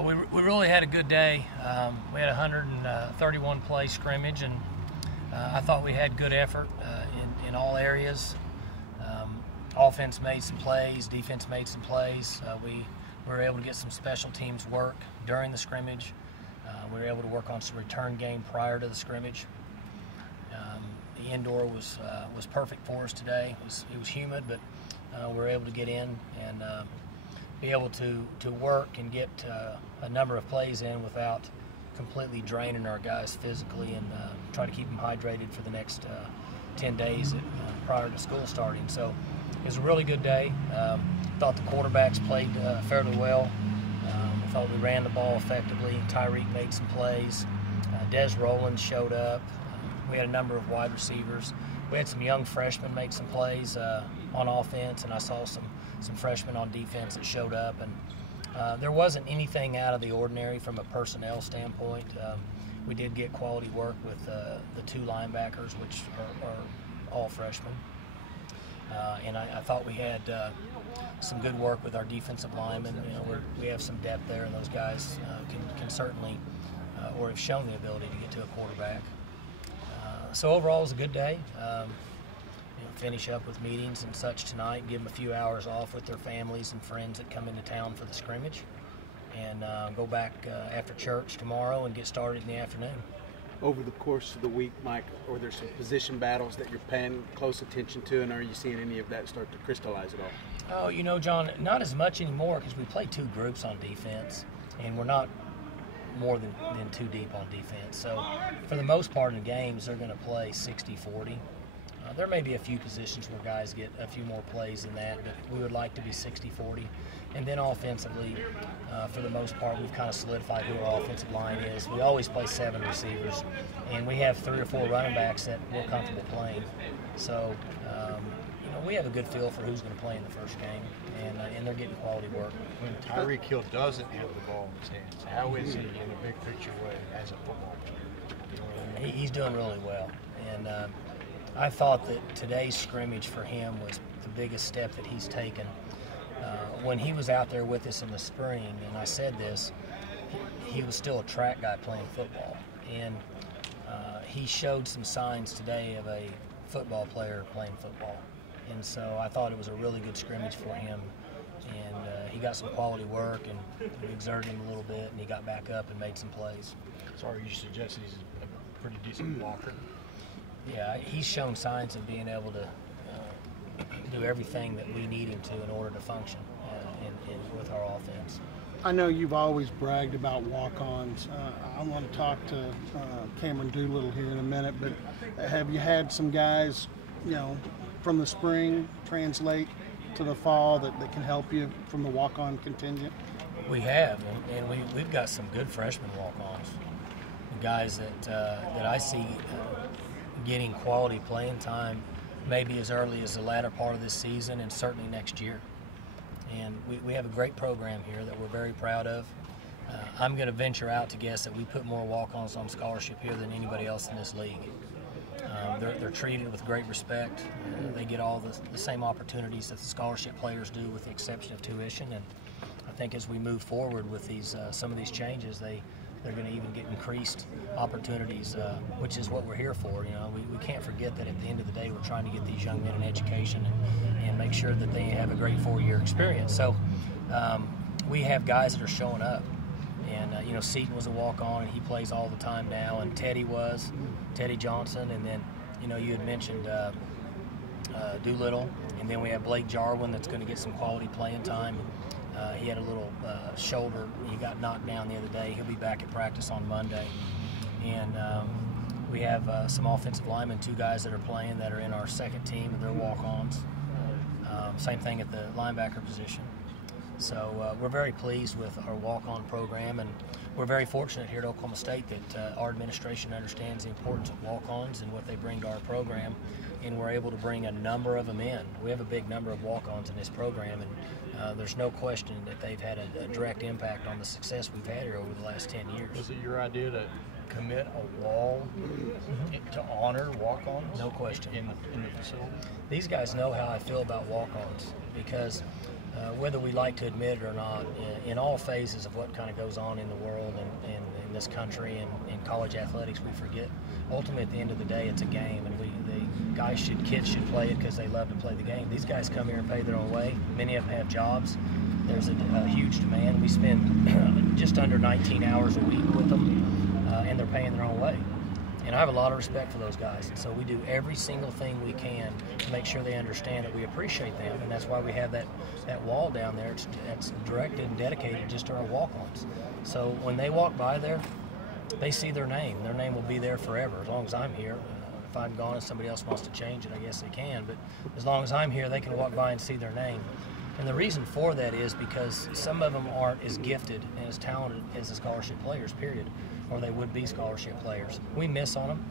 We really had a good day. We had a 131 play scrimmage, and I thought we had good effort in all areas. Offense made some plays, defense made some plays. We were able to get some special teams work during the scrimmage. We were able to work on some return game prior to the scrimmage. The indoor was perfect for us today. It was humid, but we were able to get in and be able to work and get a number of plays in without completely draining our guys physically, and try to keep them hydrated for the next 10 days prior to school starting. So it was a really good day. Thought the quarterbacks played fairly well. I thought we ran the ball effectively. Tyreek made some plays. Des Rollins showed up. We had a number of wide receivers. We had some young freshmen make some plays on offense, and I saw some freshmen on defense that showed up. And there wasn't anything out of the ordinary from a personnel standpoint. We did get quality work with the two linebackers, which are all freshmen. And I thought we had some good work with our defensive linemen. We have some depth there, and those guys can certainly, or have shown the ability to get to a quarterback. So overall, it was a good day. Finish up with meetings and such tonight, give them a few hours off with their families and friends that come into town for the scrimmage, and go back after church tomorrow and get started in the afternoon. Over the course of the week, Mike, are there some position battles that you're paying close attention to, and are you seeing any of that start to crystallize at all? Oh, John, not as much anymore, because we play two groups on defense, and we're not more than too deep on defense. So for the most part in the games, they're going to play 60-40. There may be a few positions where guys get a few more plays than that, but we would like to be 60-40. And then offensively, for the most part, we've kind of solidified who our offensive line is. We always play 7 receivers, and we have 3 or 4 running backs that we're comfortable playing. So, we have a good feel for who's going to play in the first game, and they're getting quality work. When Tyreek Hill doesn't have the ball in his hands, how is he in a big picture way as a football player? He's doing really well, and I thought that today's scrimmage for him was the biggest step that he's taken. When he was out there with us in the spring, and I said this, he was still a track guy playing football, and he showed some signs today of a football player playing football. And so I thought it was a really good scrimmage for him, and he got some quality work, and we exerted him a little bit, and he got back up and made some plays. So are you suggesting he's a pretty decent blocker? Yeah, he's shown signs of being able to do everything that we need him to in order to function with our offense. I know you've always bragged about walk-ons. I want to talk to Cameron Doolittle here in a minute, but have you had some guys, from the spring translate to the fall that can help you from the walk-on contingent? We have, and we've got some good freshman walk-ons, guys that I see getting quality playing time maybe as early as the latter part of this season and certainly next year. And we have a great program here that we're very proud of. I'm going to venture out to guess that we put more walk-ons on scholarship here than anybody else in this league. They're treated with great respect. They get all the same opportunities that the scholarship players do, with the exception of tuition. And I think as we move forward with some of these changes, they're going to even get increased opportunities, which is what we're here for. We can't forget that at the end of the day, we're trying to get these young men an education and make sure that they have a great 4-year experience. So we have guys that are showing up. And, Seaton was a walk-on, and he plays all the time now, and Teddy Johnson, and then, you had mentioned Doolittle, and then we have Blake Jarwin that's going to get some quality playing time. He had a little shoulder. He got knocked down the other day. He'll be back at practice on Monday. And we have some offensive linemen, 2 guys that are playing that are in our second team, and they're walk-ons. Same thing at the linebacker position. So we're very pleased with our walk-on program, and we're very fortunate here at Oklahoma State that our administration understands the importance of walk-ons and what they bring to our program, and we're able to bring a number of them in. We have a big number of walk-ons in this program, and there's no question that they've had a direct impact on the success we've had here over the last 10 years. Was it your idea to commit a wall to honor walk-ons? No question. In the facility? These guys know how I feel about walk-ons, because whether we like to admit it or not, in all phases of what kind of goes on in the world and in this country and in college athletics, we forget. Ultimately, at the end of the day, it's a game, and kids should play it because they love to play the game. These guys come here and pay their own way. Many of them have jobs. There's a huge demand. We spend just under 19 hours a week with them, and they're paying their own way. And I have a lot of respect for those guys. And so we do every single thing we can to make sure they understand that we appreciate them. And that's why we have that wall down there. That's directed and dedicated just to our walk-ons. So when they walk by there, they see their name. Their name will be there forever as long as I'm here. If I'm gone and somebody else wants to change it, I guess they can. But as long as I'm here, they can walk by and see their name. And the reason for that is because some of them aren't as gifted and as talented as the scholarship players, period, or they would be scholarship players. We miss on them,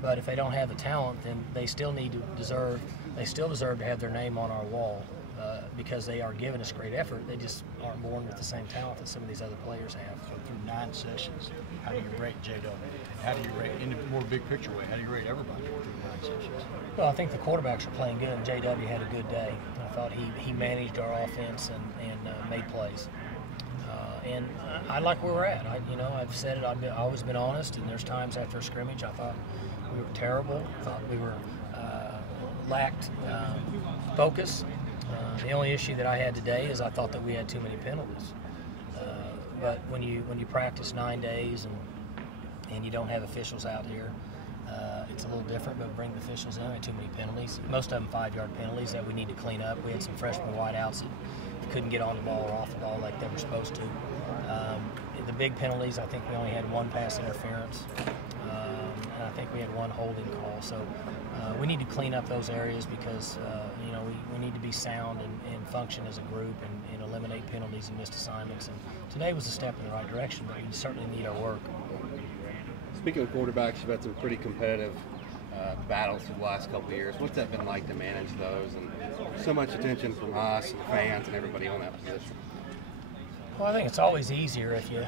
but if they don't have the talent, then they still deserve to have their name on our wall because they are giving us great effort. They just aren't born with the same talent that some of these other players have. So through 9 sessions, how do you rate JW? And how do you rate, in a more big picture way, how do you rate everybody through 9 sessions? Well, I think the quarterbacks are playing good, and JW had a good day. I thought he managed our offense and made plays. And I like where we're at. I've said it. I've always been honest. And there's times after a scrimmage I thought we were terrible. I thought we were lacked focus. The only issue that I had today is I thought that we had too many penalties. But when you practice 9 days and you don't have officials out here, it's a little different. But bring the officials in. We had too many penalties. Most of them 5-yard penalties that we need to clean up. We had some freshman wideouts that couldn't get on the ball or off the ball like they were supposed to. The big penalties, I think we only had 1 pass interference, and I think we had 1 holding call. So we need to clean up those areas because we need to be sound and function as a group and eliminate penalties and missed assignments. And today was a step in the right direction, but we certainly need our work. Speaking of quarterbacks, you've had some pretty competitive battles for the last couple of years. What's that been like to manage those, and so much attention from us and fans and everybody on that position? Well, I think it's always easier if you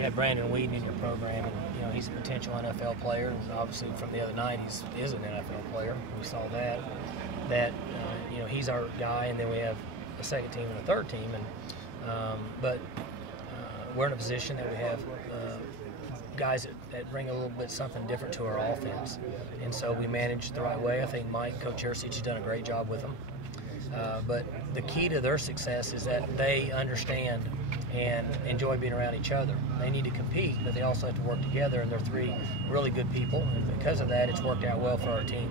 had Brandon Whedon in your program, and he's a potential NFL player, and obviously from the other night he is an NFL player. We saw that he's our guy, and then we have a second team and a third team, but we're in a position that we have guys that bring a little bit something different to our offense, and so we manage the right way. I think Coach Yersich has done a great job with them. But the key to their success is that they understand and enjoy being around each other. They need to compete, but they also have to work together, and they're 3 really good people, and because of that, it's worked out well for our team.